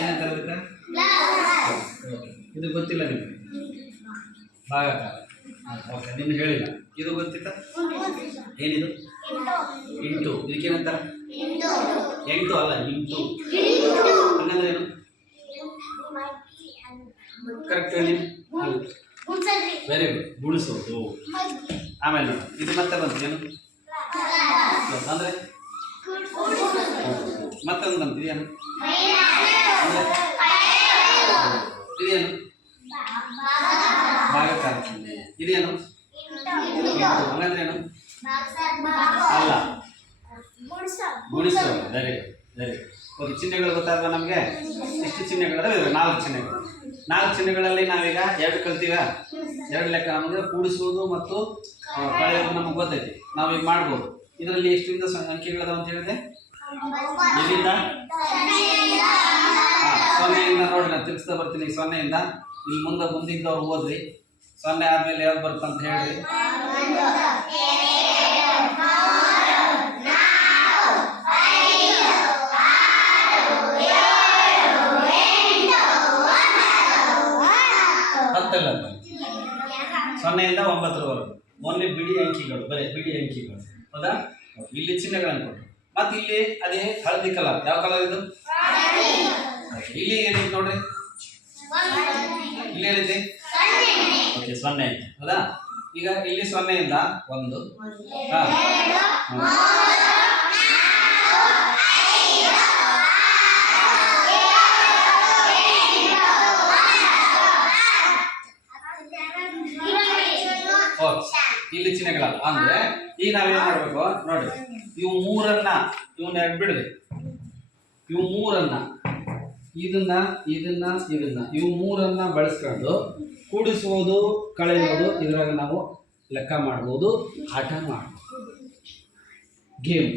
ಏನಂತಾರೆ ಅದಕ್ಕೆ? ಇದು ಗೊತ್ತಿಲ್ಲ ನಿಮಗೆ? ಭಾಗಕಾರ. ಓಕೆ, ನಿಮ್ಗೆ ಹೇಳಿಲ್ಲ. ಇದು ಗೊತ್ತಿತ್ತ? ಏನಿದು? ಇಂಟು. ಇದಕ್ಕೇನಂತಾರೆ? ಎಂಟು ಅಲ್ಲ, ಇಂಟು. ಹಂಗಂದ್ರೆ ಏನು? ಕರೆಕ್ಟ್ ಹೇಳಿ. Very good. ಗುಣಿಸೋದು. ಆಮೇಲೆ ನೋಡಿ, ಇದು ಮತ್ತೆ ಬಂತು ಏನು? ಅಂದ್ರೆ ಮತ್ತೊಂದು ಬಂತು. ಇದೇನು? ಇದೇನು? ಭಾಗಕಾರ. ಇದೇನು? ಹಂಗಂದ್ರೆ ಏನು? ಅಲ್ಲ, ಗುಣಿಸೋದು. Very good, very good. ಒಂದು ಚಿಹ್ನೆಗಳು ಗೊತ್ತಾಗ ನಮಗೆ? ಎಷ್ಟು ಚಿಹ್ನೆಗಳಿದಾವೆ? 4 ಚಿಹ್ನೆಗಳು. 4 ಚಿಹ್ನೆಗಳಲ್ಲಿ ನಾವೀಗ 2 ಕಲ್ತೀವ. 2 ಲೆಕ್ಕ ನಮಗೆ ಕೂಡಿಸುವುದು ಮತ್ತು ಕಳೆಯೋದು ನಮಗೆ ಗೊತ್ತೈತಿ. ನಾವೀಗ ಮಾಡ್ಬೋದು. ಇದರಲ್ಲಿ ಎಷ್ಟರಿಂದ ಅಂಕೆಗಳಿದಾವೆ ಅಂತ ಹೇಳಿದೆ? ಎಲ್ಲಿಂದ? 0ಇಂದ ನೋಡಿ. ನಾನು ತಿರ್ಸ್ತಾ ಬರ್ತೀನಿ. 0ಇಂದ ಇಲ್ಲಿ ಮುಂದಿದ್ದವ್ರು ಓದ್ರಿ. 0 ಆದ್ಮೇಲೆ ಯಾವ್ದು ಬರುತ್ತಂತ ಹೇಳ್ರಿ. ಹತ್ತಲ್ಲ, 0ಇಂದ 9ರವರೆಗೂ ಮೊನ್ನೆ ಬಿಡಿ ಅಂಕಿಗಳು, ಬರೀ ಬಿಡಿ ಅಂಕಿಗಳು. ಹೌದಾ? ಇಲ್ಲಿ ಚಿಹ್ನೆಗಳನ್ನು ಕೊಟ್ಟರು. ಮತ್ತೆ ಇಲ್ಲಿ ಅದೇ ಹಳದಿ ಕಲರ್. ಯಾವ ಕಲರ್ ಇದು? ಇಲ್ಲಿ ಏನೈತಿ ನೋಡ್ರಿ? ಇಲ್ಲಿ ಏನೈತಿ? ಓಕೆ, 0 ಐತಿ. ಹೌದಾ? ಈಗ ಇಲ್ಲಿ 0ಇಂದ 1 ಇಲ್ಲಿ ಚಿಹ್ನೆಗಳಲ್ಲ. ಅಂದ್ರೆ ಈಗ ನಾವೇನ್ ಮಾಡ್ಬೇಕು ನೋಡಿ. ಇವು 3ಅನ್ನ ಇವನ್ನ ಬಿಡ್ರಿ. ಇವು 3ಅನ್ನ ಇದನ್ನ ಇವು 3ಅನ್ನ ಬಳಸ್ಕೊಂಡು ಕೂಡಿಸುವುದು, ಕಳೆಯುವುದು, ಇದ್ರಾಗ ನಾವು ಲೆಕ್ಕ ಮಾಡ್ಬೋದು, ಆಟ ಮಾಡ್ಬೋದು. ಗೇಮ್.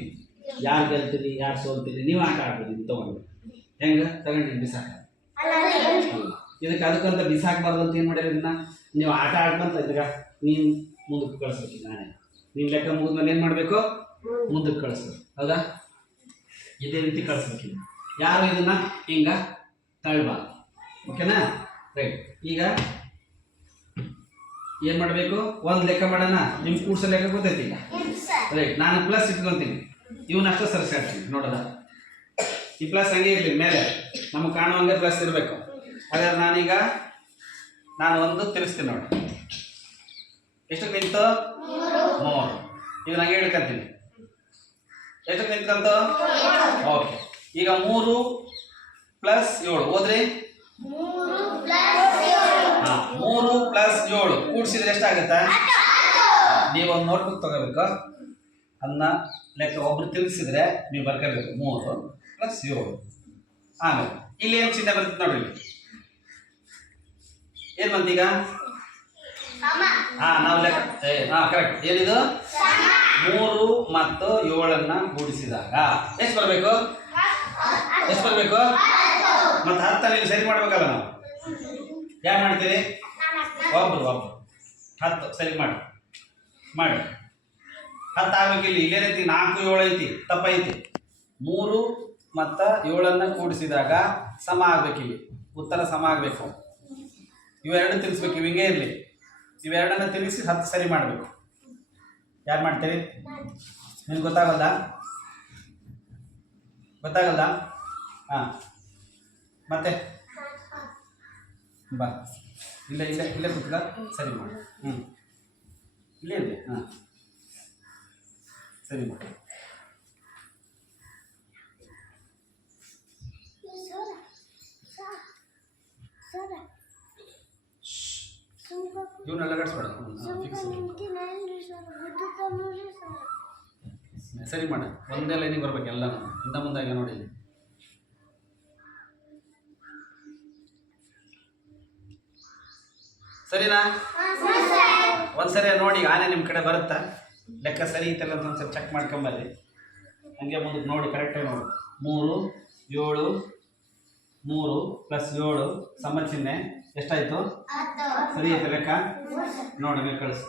ಯಾರು ಗೆಲ್ತೀರಿ, ಯಾರು ಸೋಲ್ತೀರಿ, ನೀವು ಆಟ ಆಡ್ಬೋದು. ಇದು ತಗೊಂಡು ಹೆಂಗ ತಗೊಂಡು ಬಿಸಾಕ. ಇದಕ್ಕೆ ಅದಕ್ಕಂತ ಬಿಸಾಕಬಾರ್ದು ಅಂತ ಏನು ಮಾಡ್ಯಾರ? ಇದನ್ನ ನೀವು ಆಟ ಆಡ್ಕೊಂತ ಇದ್ರಾಗ ನೀನು ಮುಂದಕ್ಕೆ ಕಳಿಸ್ಬೇಕು. ನಾನೇ ನೀನು ಲೆಕ್ಕ ಮುಗಿದ್ಮೇಲೆ ಏನು ಮಾಡಬೇಕು? ಮುಂದಕ್ಕೆ ಕಳಿಸ್ಬೇಕು. ಹೌದಾ? ಇದೇ ರೀತಿ ಕಳಿಸ್ಬೇಕು. ಯಾರು ಇದನ್ನ ಹಿಂಗ ತಳ್ಬಾರ್ದು. ಓಕೆನಾ? ರೈಟ್. ಈಗ ಏನು ಮಾಡಬೇಕು? ಒಂದು ಲೆಕ್ಕ ಮಾಡೋಣ. ನಿಮ್ಮ ಕೂಡ್ಸೋ ಲೆಕ್ಕ ಗೊತ್ತೈತಿ ಈಗ. ರೈಟ್. ನಾನು ಪ್ಲಸ್ ಇಟ್ಕೊತೀನಿ. ಇವನಷ್ಟು ಸರಿಸಾಡ್ತೀನಿ. ನೋಡೋದ? ಈ ಪ್ಲಸ್ ಹಂಗೆ ಇರಲಿ, ಮೇಲೆ ನಮಗೆ ಕಾಣುವಂಗೆ ಪ್ಲಸ್ ಇರಬೇಕು. ಹಾಗಾದ್ರೆ ನಾನು ಒಂದು ತಿರ್ಸ್ತೀನಿ ನೋಡಿ. ಎಷ್ಟಕ್ಕೆ ನಿಂತು? 3. ಈಗ ನಾನು ಹೇಳ್ಕೊಂತೀನಿ. ಎಷ್ಟಕ್ಕೆ ನಿಂತ್ಕಂತು? ಓಕೆ. ಈಗ 3 + 7 ಓದ್ರಿ. 3 + 7 ಕೂಡಿಸಿದ್ರೆ ಎಷ್ಟಾಗುತ್ತೆ? ನೀವು ಒಂದು ನೋಟ್ಬುಕ್ ತಗೋಬೇಕು. ಅದನ್ನ ಲೆಕ್ಕ ಒಬ್ರು ತಿರುಗಿಸಿದ್ರೆ ನೀವು ಬರ್ಕೋಬೇಕು. 3 + 7. ಆಮೇಲೆ ಇಲ್ಲಿ ಏನು ಚಿಹ್ನೆ ಬರುತ್ತೆ ನೋಡಿ. ಏನು ಬಂತೀಗ? ನಾವು ಲೆಕ್ಕ ಕರೆಕ್ಟ್. ಏನಿದು? 3 ಮತ್ತು 7ಅನ್ನ ಕೂಡಿಸಿದಾಗ ಎಷ್ಟು ಬರಬೇಕು? ಎಷ್ಟು ಬರಬೇಕು? ಮತ್ತೆ 10 ನೀವು ಸರಿ ಮಾಡ್ಬೇಕಲ್ಲ. ನಾವು ಯಾರು ಮಾಡ್ತೀರಿ? ಒಬ್ರು 10 ಸರಿ ಮಾಡಿ 10 ಆಗ್ಬೇಕು. ಇಲ್ಲೇನೈತಿ? 4 7 ಐತಿ, ತಪ್ಪೈತಿ. 3 ಮತ್ತು 7ಅನ್ನ ಕೂಡಿಸಿದಾಗ ಸಮ ಆಗ್ಬೇಕು. ಇಲ್ಲಿ ಉತ್ತರ ಸಮ ಆಗಬೇಕು. ಇವೆರಡು ತಿರ್ಸ್ಬೇಕು. ಇವಿಂಗೇ ಇರಲಿ. ಇವೆರಡನ್ನ ತಿರುಗಿಸಿ 10 ಸರಿ ಮಾಡಬೇಕು. ಯಾರು ಮಾಡ್ತೀರಿ? ನಿಮ್ಗೆ ಗೊತ್ತಾಗಲ್ಲ? ಹಾಂ, ಮತ್ತೆ ಬಾ. ಇಲ್ಲೇ ಕೂತ್ಕ. ಸರಿ ಮಾಡಿ. ಇಲ್ಲೇ ಇರಲಿ. ಹಾಂ, ಸರಿ ಮಾಡಿ. ಇವನ್ನೆಲ್ಲ ಕಟ್ಸ್ಬೇಡ. ಸರಿ ಮಾಡ. ಒಂದೇ ಲೈನಿಗೆ ಬರ್ಬೇಕು ಎಲ್ಲ. ಇಂದ ಮುಂದಾಗೆ ನೋಡಿ. ಸರಿನಾ? ಒಂದ್ಸರಿ ನೋಡಿ. ಆನೆ ನಿಮ್ಮ ಕಡೆ ಬರುತ್ತಾ? ಲೆಕ್ಕ ಸರಿ ಐತಲ್ಲ ಅಂತ ಒಂದ್ಸರಿ ಚೆಕ್ ಮಾಡ್ಕೊಂಬಲ್ಲಿ. ಹಂಗೆ ಮುಂದಕ್ಕೆ ನೋಡಿ, ಕರೆಕ್ಟಾಗಿ ನೋಡಿ. 3 7 3 + 7 ಸಮ ಚಿಹ್ನೆ ಎಷ್ಟಾಯಿತು? ಸರಿ ಐತೆ ಲೆಕ್ಕ? ನೋಡಿ, ಕಳಿಸು.